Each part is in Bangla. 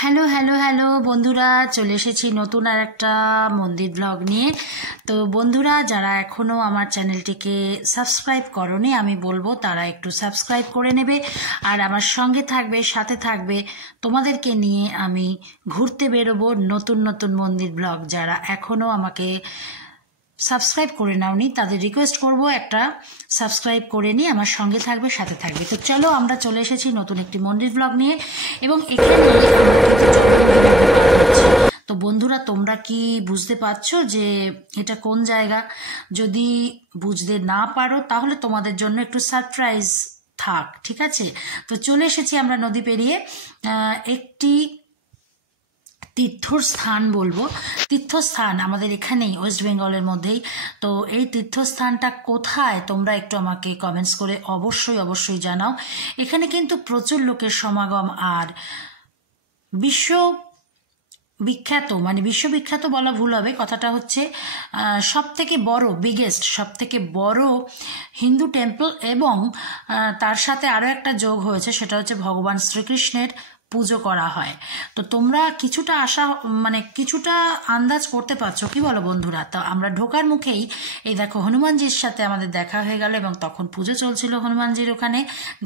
হ্যালো হ্যালো হ্যালো বন্ধুরা, চলে এসেছি নতুন আর একটা মন্দির ব্লগ নিয়ে। তো বন্ধুরা, যারা এখনও আমার চ্যানেলটিকে সাবস্ক্রাইব করোনি, আমি বলবো তারা একটু সাবস্ক্রাইব করে নেবে আর আমার সঙ্গে থাকবে, সাথে থাকবে। তোমাদেরকে নিয়ে আমি ঘুরতে বেরোবো নতুন নতুন মন্দির ব্লগ। যারা এখনও আমাকে সাবস্ক্রাইব করে নাওনি তাদের রিকোয়েস্ট করব একটা সাবস্ক্রাইব করে নিয়ে আমার সঙ্গে থাকবে, সাথে থাকবে। তো চলো, আমরা চলে এসেছি নতুন একটি মন্দির ব্লগ নিয়ে এবং এখানে তো বন্ধুরা, তোমরা কি বুঝতে পারছো যে এটা কোন জায়গা? যদি বুঝতে না পারো তাহলে তোমাদের জন্য একটু সারপ্রাইজ থাক, ঠিক আছে? তো চলে এসেছি আমরা নদী পেরিয়ে একটি তীর্থস্থান বলবো। তীর্থস্থান আমাদের এখানেই, ওয়েস্ট বেঙ্গলের মধ্যেই। তো এই তীর্থস্থানটা কোথায় তোমরা একটু আমাকে কমেন্টস করে অবশ্যই অবশ্যই জানাও। এখানে কিন্তু প্রচুর লোকের সমাগম আর বিশ্ববিখ্যাত, মানে বিশ্ববিখ্যাত বলা ভুল হবে, কথাটা হচ্ছে সব থেকে বড়, বিগেস্ট, সব থেকে বড় হিন্দু টেম্পল। এবং তার সাথে আরও একটা যোগ হয়েছে, সেটা হচ্ছে ভগবান শ্রীকৃষ্ণের পুজো করা হয়। তো তোমরা কিছুটা কিছুটা আন্দাজ করতে পারছো, কি বলো বন্ধুরা? তো আমরা ঢোকার মুখেই এই দেখো হনুমানজির সাথে আমাদের দেখা হয়ে গেল এবং তখন পুজো চলছিল হনুমানজির, ওখানে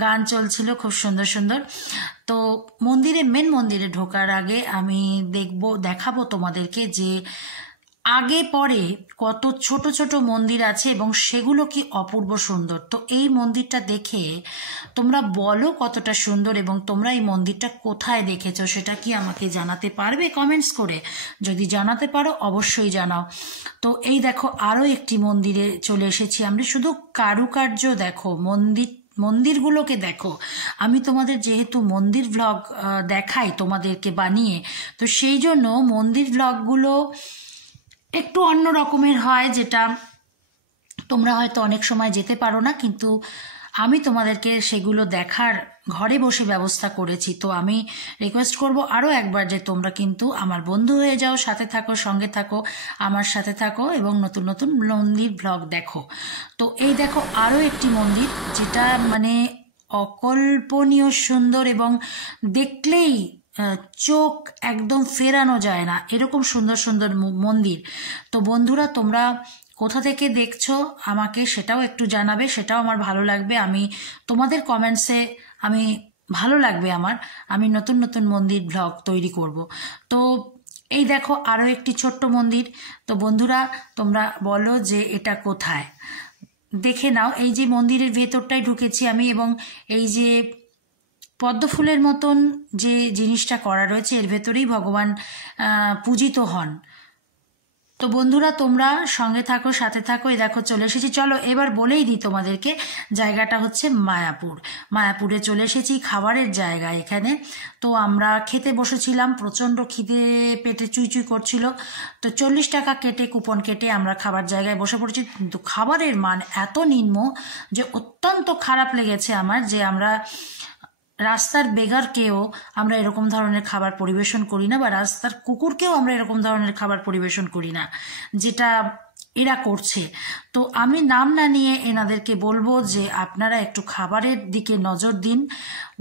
গান চলছিল খুব সুন্দর সুন্দর। তো মেন মন্দিরে ঢোকার আগে আমি দেখাবো তোমাদেরকে যে আগে পরে কত ছোট ছোট মন্দির আছে এবং সেগুলো কি অপূর্ব সুন্দর। তো এই মন্দিরটা দেখে তোমরা বলো কতটা সুন্দর এবং তোমরা এই মন্দিরটা কোথায় দেখেছো সেটা কি আমাকে জানাতে পারবে কমেন্টস করে? যদি জানাতে পারো অবশ্যই জানাও। তো এই দেখো আরও একটি মন্দিরে চলে এসেছি আমরা। শুধু কারুকার্য দেখো, মন্দিরগুলোকে দেখো। আমি তোমাদের যেহেতু মন্দির ভ্লগ দেখাই তোমাদেরকে বানিয়ে, তো সেই জন্য মন্দির ভ্লগগুলো একটু অন্য রকমের হয়, যেটা তোমরা হয়তো অনেক সময় যেতে পারো না, কিন্তু আমি তোমাদেরকে সেগুলো দেখার ঘরে বসে ব্যবস্থা করেছি। তো আমি রিকোয়েস্ট করব আরও একবার যে তোমরা কিন্তু আমার বন্ধু হয়ে যাও, সাথে থাকো, সঙ্গে থাকো, আমার সাথে থাকো এবং নতুন নতুন মন্দির ব্লগ দেখো। তো এই দেখো আরও একটি মন্দির, যেটা মানে অকল্পনীয় সুন্দর এবং দেখলেই চোখ একদম ফেরানো যায় না, এরকম সুন্দর সুন্দর মন্দির। তো বন্ধুরা, তোমরা কোথা থেকে দেখছো আমাকে সেটাও একটু জানাবে, সেটাও আমার ভালো লাগবে। আমি তোমাদের কমেন্টসে ভালো লাগবে আমি নতুন নতুন মন্দির ব্লগ তৈরি করব। তো এই দেখো আরও একটি ছোট্ট মন্দির। তো বন্ধুরা, তোমরা বলো যে এটা কোথায়, দেখে নাও। এই যে মন্দিরের ভেতরটাই ঢুকেছি আমি এবং এই যে পদ্ম ফুলের মতন যে জিনিসটা করা রয়েছে এর ভেতরেই ভগবান পূজিত হন। তো বন্ধুরা, তোমরা সঙ্গে থাকো, সাথে থাকো। এই দেখো চলে এসেছি। চলো এবার বলেই দিই তোমাদেরকে, জায়গাটা হচ্ছে মায়াপুর। মায়াপুরে চলে এসেছি, খাবারের জায়গা এখানে। তো আমরা খেতে বসেছিলাম, প্রচণ্ড খিদে পেটে চুইচুই করছিল। তো 40 টাকা কেটে, কুপন কেটে আমরা খাবার জায়গায় বসে পড়েছি। কিন্তু খাবারের মান এত নিম্ন যে অত্যন্ত খারাপ লেগেছে আমার, যে আমরা রাস্তার বেগারকেও আমরা এরকম ধরনের খাবার পরিবেশন করি না, বা রাস্তার কুকুরকেও আমরা এরকম ধরনের খাবার পরিবেশন করি না যেটা এরা করছে। তো আমি নাম না নিয়ে এনাদেরকে বলবো যে আপনারা একটু খাবারের দিকে নজর দিন।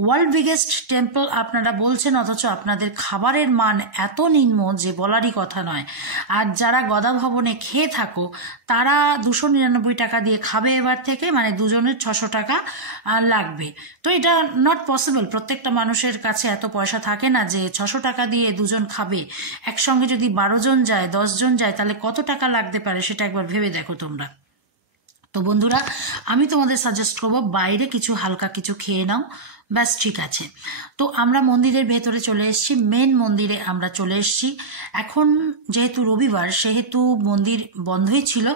ওয়ার্ল্ড বিগেস্ট টেম্পল আপনারা বলছেন, অথচ আপনাদের খাবারের মান এত নিম্ন যে বলারই কথা নয়। আর যারা গদা ভবনে খেয়ে থাকো তারা 299 টাকা দিয়ে খাবে এবার থেকে, মানে দুজনের 600 টাকা লাগবে। তো এটা নট পসিবল, প্রত্যেকটা মানুষের কাছে এত পয়সা থাকে না যে 600 টাকা দিয়ে দুজন খাবে। একসঙ্গে যদি 12 জন যায়, 10 জন যায়, তাহলে কত টাকা লাগতে পারে সেটা একবার ভেবে দেখো তোমরা। তো বন্ধুরা, আমি তোমাদের সাজেস্ট করবো বাইরে কিছু হালকা কিছু খেয়ে নাও, ব্যাস, ঠিক আছে। তো আমরা মন্দিরের ভেতরে চলে এসেছি, মেন মন্দিরে আমরা চলে এসেছি। এখন যেহেতু রবিবার, সেহেতু মন্দির বন্ধই ছিল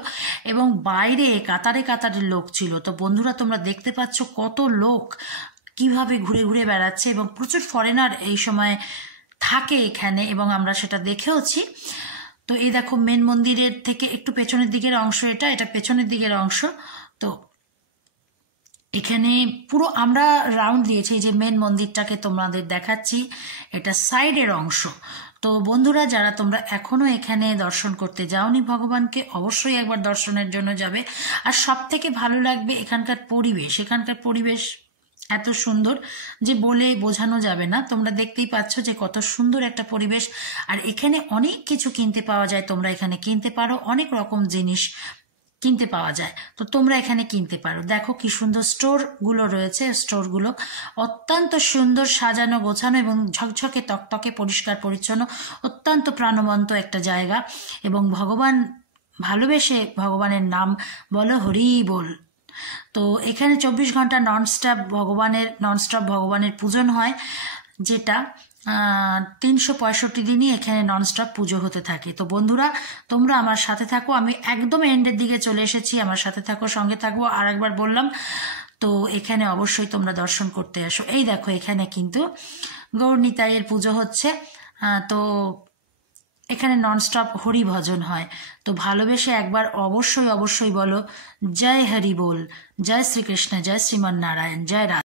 এবং বাইরে কাতারে কাতারে লোক ছিল। তো বন্ধুরা, তোমরা দেখতে পাচ্ছ কত লোক কিভাবে ঘুরে ঘুরে বেড়াচ্ছে এবং প্রচুর ফরেনার এই সময় থাকে এখানে, এবং আমরা সেটা দেখেওছি। তো এই দেখো মেন মন্দিরের থেকে একটু পেছনের দিকের অংশ, এটা পেছনের দিকের অংশ। তো এখানে পুরো আমরা রাউন্ড দিয়েছি, যে মেন মন্দিরটাকে তোমাদের দেখাচ্ছি, এটা সাইডের অংশ। তো বন্ধুরা, যারা তোমরা এখনো এখানে দর্শন করতে যাওনি ভগবানকে, অবশ্যই একবার দর্শনের জন্য যাবে। আর সব থেকে ভালো লাগবে এখানকার পরিবেশ এত সুন্দর যে বলে বোঝানো যাবে না। তোমরা দেখতেই পাচ্ছ যে কত সুন্দর একটা পরিবেশ। আর এখানে অনেক কিছু কিনতে পাওয়া যায়, তোমরা এখানে কিনতে পারো, অনেক রকম জিনিস কিনতে পাওয়া যায়, তো তোমরা এখানে কিনতে পারো। দেখো কি সুন্দর স্টোরগুলো রয়েছে, স্টোরগুলো অত্যন্ত সুন্দর সাজানো গোছানো এবং ঝকঝকে তকতকে পরিষ্কার পরিচ্ছন্ন, অত্যন্ত প্রাণবন্ত একটা জায়গা। এবং ভগবান ভালোবেসে ভগবানের নাম বলো, হরি বল। তো এখানে 24 ঘন্টা ননস্টপ ভগবানের পূজন হয়, যেটা 365 দিনই এখানে ননস্টপ পুজো হতে থাকে। তো বন্ধুরা, তোমরা আমার সাথে থাকো, আমি একদম এন্ডের দিকে চলে এসেছি, আমার সাথে থাকো, সঙ্গে থাকবো। আর একবার বললাম, তো এখানে অবশ্যই তোমরা দর্শন করতে আসো। এই দেখো এখানে কিন্তু গৌর নিতাইয়ের পুজো হচ্ছে। তো এখানে ননস্টপ হরি ভজন হয়। তো ভালোবেসে একবার অবশ্যই অবশ্যই বলো, জয় হরি বল, জয় শ্রীকৃষ্ণ, জয় শ্রীমান নারায়ণ, জয় রাধা।